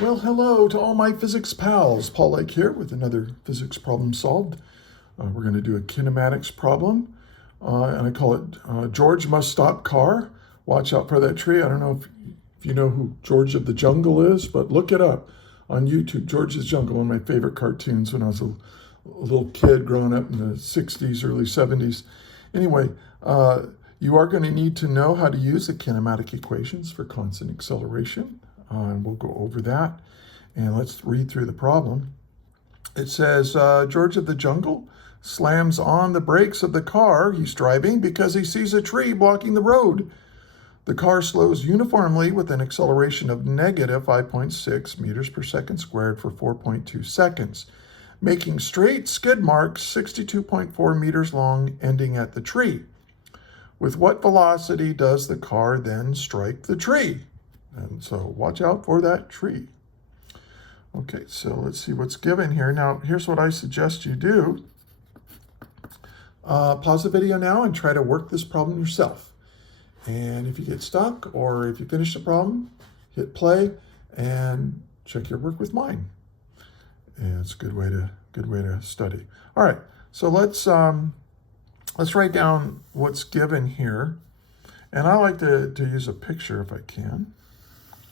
Well, hello to all my physics pals. Paul Lake here with another physics problem solved. We're going to do a kinematics problem, and I call it George Must Stop Car. Watch out for that tree. I don't know if you know who George of the Jungle is, but look it up on YouTube. George of the Jungle, one of my favorite cartoons when I was a little kid growing up in the 60s, early 70s. Anyway, you are going to need to know how to use the kinematic equations for constant acceleration. And we'll go over that. And let's read through the problem. It says, George of the Jungle slams on the brakes of the car he's driving because he sees a tree blocking the road. The car slows uniformly with an acceleration of negative 5.6 meters per second squared for 4.2 seconds, making straight skid marks 62.4 meters long, ending at the tree. With what velocity does the car then strike the tree? And so watch out for that tree. Okay, so let's see what's given here. Now, here's what I suggest you do. Pause the video now and try to work this problem yourself. And if you get stuck or if you finish the problem, hit play and check your work with mine. And it's a good way to study. All right, so let's write down what's given here. And I like to use a picture if I can.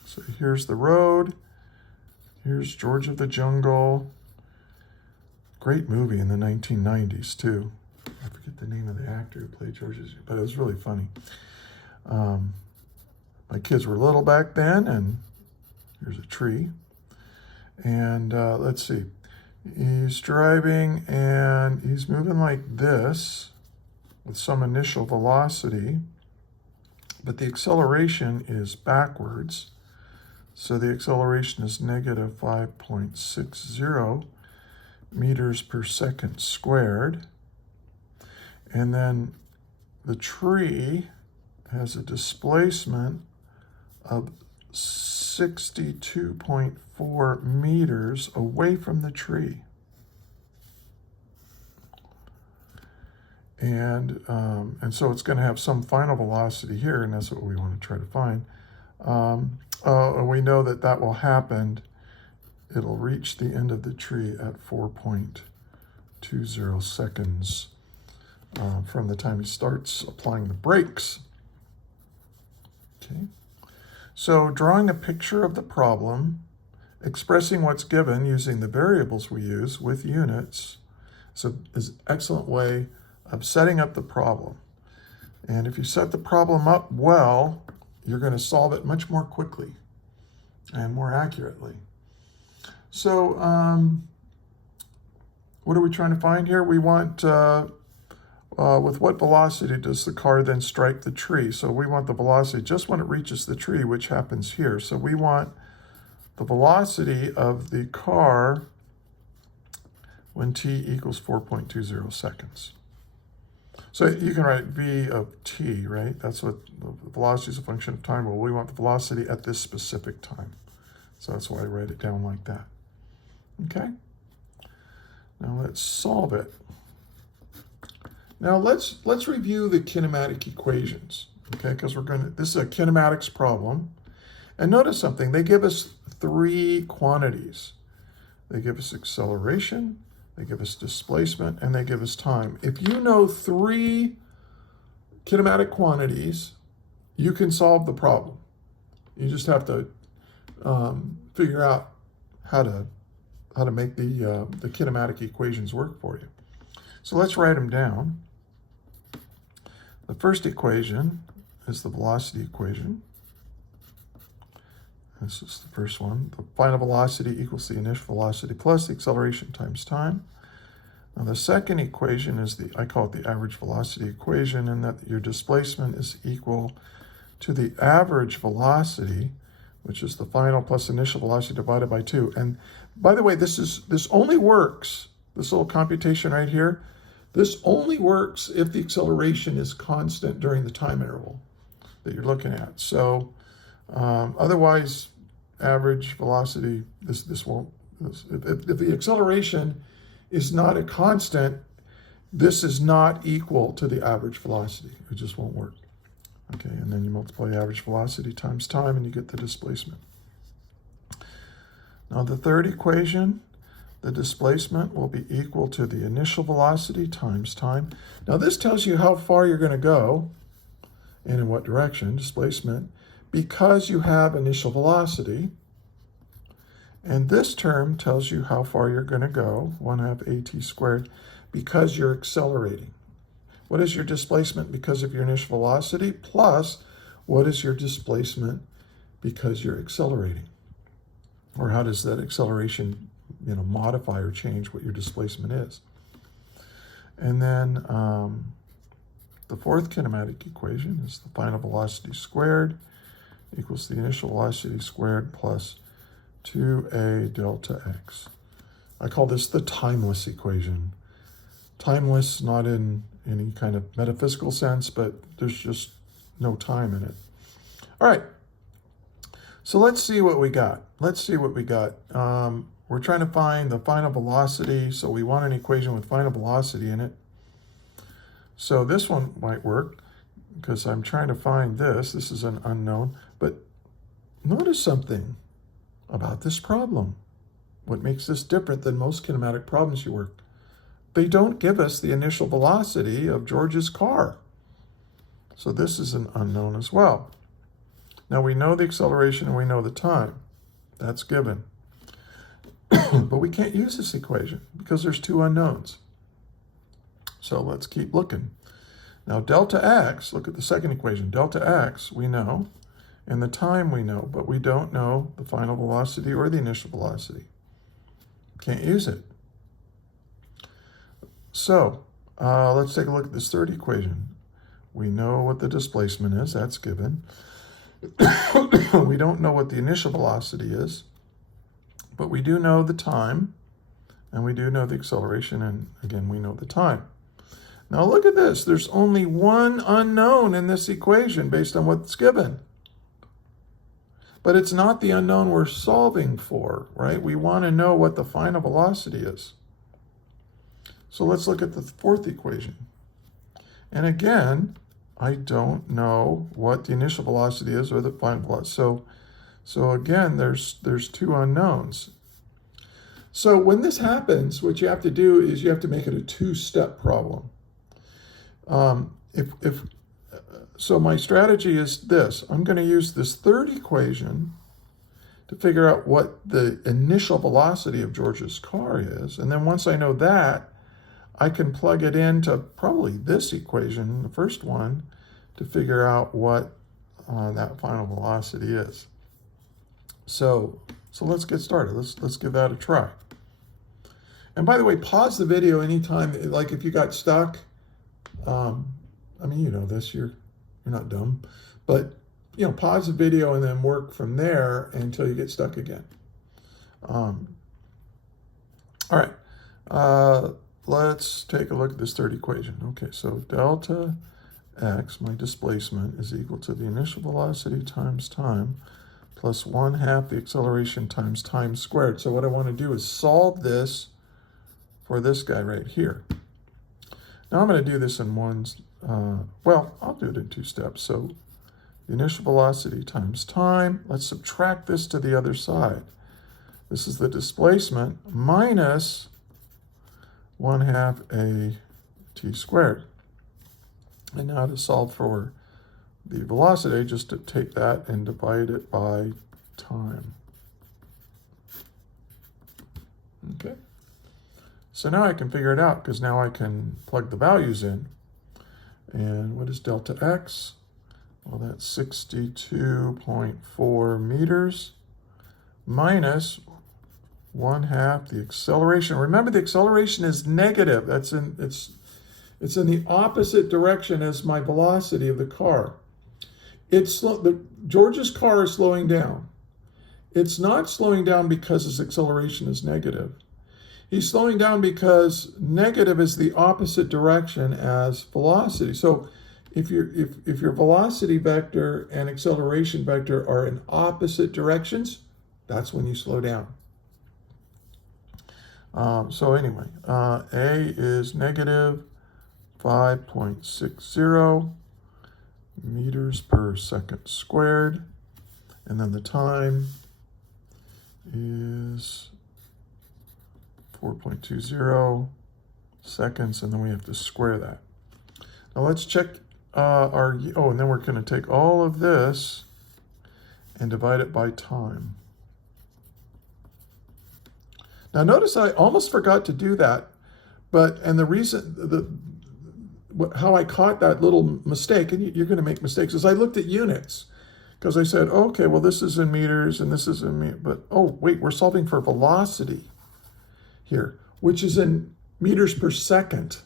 So here's the road. Here's George of the Jungle. Great movie in the 1990s, too. I forget the name of the actor who played George, but it was really funny. My kids were little back then, and here's a tree. And let's see. He's driving, and he's moving like this with some initial velocity, but the acceleration is backwards. So the acceleration is negative 5.60 meters per second squared. And then the tree has a displacement of 62.4 meters away from the tree. And so it's going to have some final velocity here, and that's what we want to try to find. And we know that will happen. It'll reach the end of the tree at 4.20 seconds from the time he starts applying the brakes. Okay. So drawing a picture of the problem, expressing what's given using the variables we use with units is an excellent way of setting up the problem. And if you set the problem up well, you're going to solve it much more quickly and more accurately. So what are we trying to find here? We want, with what velocity does the car then strike the tree? So we want the velocity just when it reaches the tree, which happens here. So we want the velocity of the car when t equals 4.20 seconds. So you can write v of t, right? That's what the velocity is a function of time. Well, we want the velocity at this specific time. So that's why I write it down like that. Okay? Now let's solve it. Now let's review the kinematic equations, okay? Because this is a kinematics problem. And notice something, they give us three quantities. They give us acceleration, they give us displacement, and they give us time. If you know three kinematic quantities, you can solve the problem. You just have to figure out how to make the kinematic equations work for you. So let's write them down. The first equation is the velocity equation. This is the first one. The final velocity equals the initial velocity plus the acceleration times time. Now the second equation is I call it the average velocity equation, and that your displacement is equal to the average velocity, which is the final plus initial velocity divided by 2. And by the way, this only works, this little computation right here, this only works if the acceleration is constant during the time interval that you're looking at. So otherwise, average velocity, if the acceleration is not a constant, this is not equal to the average velocity. It just won't work. Okay, and then you multiply average velocity times time and you get the displacement. Now the third equation, the displacement will be equal to the initial velocity times time. Now this tells you how far you're going to go and in what direction, displacement, because you have initial velocity. And this term tells you how far you're going to go, 1/2 at squared, because you're accelerating. What is your displacement because of your initial velocity? Plus, what is your displacement because you're accelerating? Or how does that acceleration, modify or change what your displacement is? And then the fourth kinematic equation is the final velocity squared equals the initial velocity squared plus 2a delta x. I call this the timeless equation. Timeless, not in any kind of metaphysical sense, but there's just no time in it. All right, so let's see what we got. We're trying to find the final velocity, so we want an equation with final velocity in it. So this one might work because I'm trying to find this. This is an unknown, but notice something about this problem. What makes this different than most kinematic problems you work? They don't give us the initial velocity of George's car. So this is an unknown as well. Now we know the acceleration and we know the time. That's given. But we can't use this equation because there's two unknowns. So let's keep looking. Now delta x, look at the second equation. Delta x we know, and the time we know, but we don't know the final velocity or the initial velocity. Can't use it. So let's take a look at this third equation. We know what the displacement is, that's given. We don't know what the initial velocity is, but we do know the time, and we do know the acceleration, and again, we know the time. Now look at this. There's only one unknown in this equation based on what's given. But it's not the unknown we're solving for, right? We want to know what the final velocity is. So let's look at the fourth equation. And again, I don't know what the initial velocity is or the final velocity. So again, there's two unknowns. So when this happens, what you have to do is you have to make it a two-step problem. So my strategy is this. I'm going to use this third equation to figure out what the initial velocity of George's car is. And then once I know that, I can plug it into probably this equation, the first one, to figure out what that final velocity is. So let's get started. Let's give that a try. And by the way, pause the video anytime, like if you got stuck. I mean, you know this, you're not dumb, but pause the video and then work from there until you get stuck again. All right, let's take a look at this third equation. Okay, so delta x, my displacement, is equal to the initial velocity times time plus 1/2 the acceleration times time squared. So what I want to do is solve this for this guy right here. Now I'm going to do this in I'll do it in two steps. So the initial velocity times time, let's subtract this to the other side. This is the displacement minus 1/2 a t squared. And now to solve for the velocity, just to take that and divide it by time. Okay. So now I can figure it out because now I can plug the values in. And what is delta x? Well, that's 62.4 meters minus 1/2 the acceleration. Remember, the acceleration is negative. It's in the opposite direction as my velocity of the car. George's car is slowing down. It's not slowing down because his acceleration is negative. He's slowing down because negative is the opposite direction as velocity. So if your velocity vector and acceleration vector are in opposite directions, that's when you slow down. So anyway, A is negative 5.60 meters per second squared. And then the time is 4.20 seconds, and then we have to square that. Now let's check and then we're going to take all of this and divide it by time. Now notice I almost forgot to do that, and the reason, how I caught that little mistake, and you're going to make mistakes, is I looked at units. Because I said, okay, well, this is in meters and this is in meters, but oh, wait, we're solving for velocity here, which is in meters per second.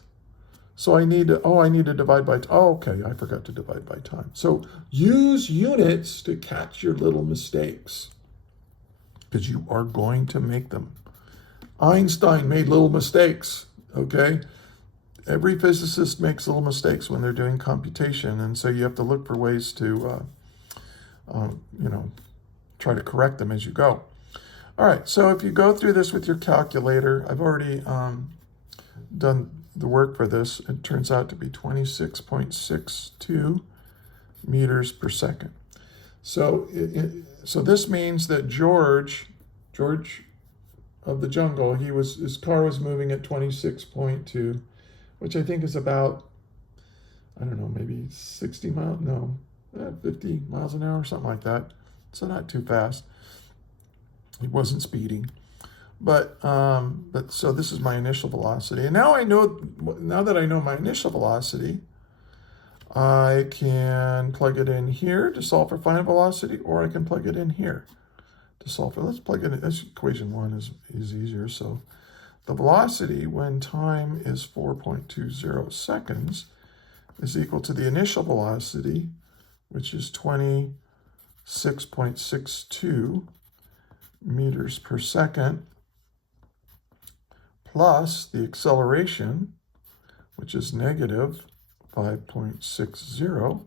So I need to divide by, okay, I forgot to divide by time. So use units to catch your little mistakes, because you are going to make them. Einstein made little mistakes, okay? Every physicist makes little mistakes when they're doing computation, and so you have to look for ways to, try to correct them as you go. All right, so if you go through this with your calculator, I've already done the work for this. It turns out to be 26.62 meters per second. So, so this means that George of the jungle, his car was moving at 26.2, which I think is about, I don't know, maybe 60 miles, 50 miles an hour, something like that. So not too fast. He wasn't speeding. But so this is my initial velocity. And now that I know my initial velocity, I can plug it in here to solve for final velocity, or I can plug it in here to solve for, let's plug it in. This equation 1 is easier. So the velocity when time is 4.20 seconds is equal to the initial velocity, which is 26.62 meters per second, plus the acceleration, which is negative 5.60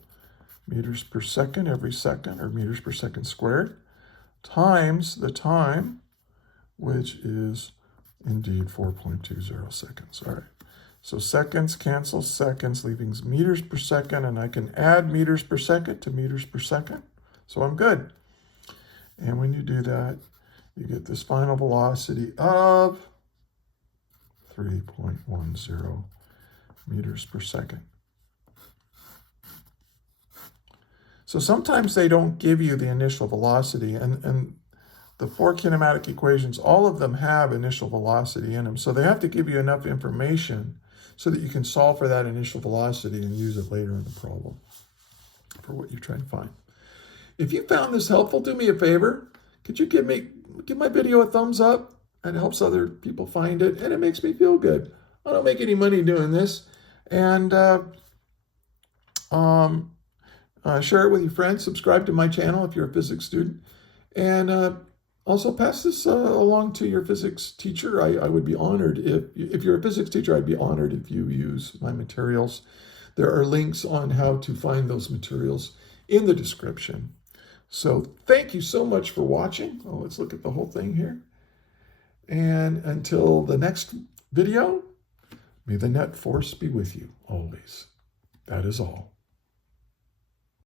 meters per second every second, or meters per second squared, times the time, which is indeed 4.20 seconds. All right. So seconds cancel seconds, leaving meters per second, and I can add meters per second to meters per second. So I'm good. And when you do that, you get this final velocity of 3.10 meters per second. So sometimes they don't give you the initial velocity, and the 4 kinematic equations, all of them have initial velocity in them. So they have to give you enough information so that you can solve for that initial velocity and use it later in the problem for what you're trying to find. If you found this helpful, do me a favor. Could you give my video a thumbs up? It helps other people find it, and it makes me feel good. I don't make any money doing this. And share it with your friends. Subscribe to my channel if you're a physics student. And also pass this along to your physics teacher. I would be honored if you're a physics teacher, I'd be honored if you use my materials. There are links on how to find those materials in the description. So thank you so much for watching. Oh, let's look at the whole thing here. And until the next video, may the net force be with you always. That is all.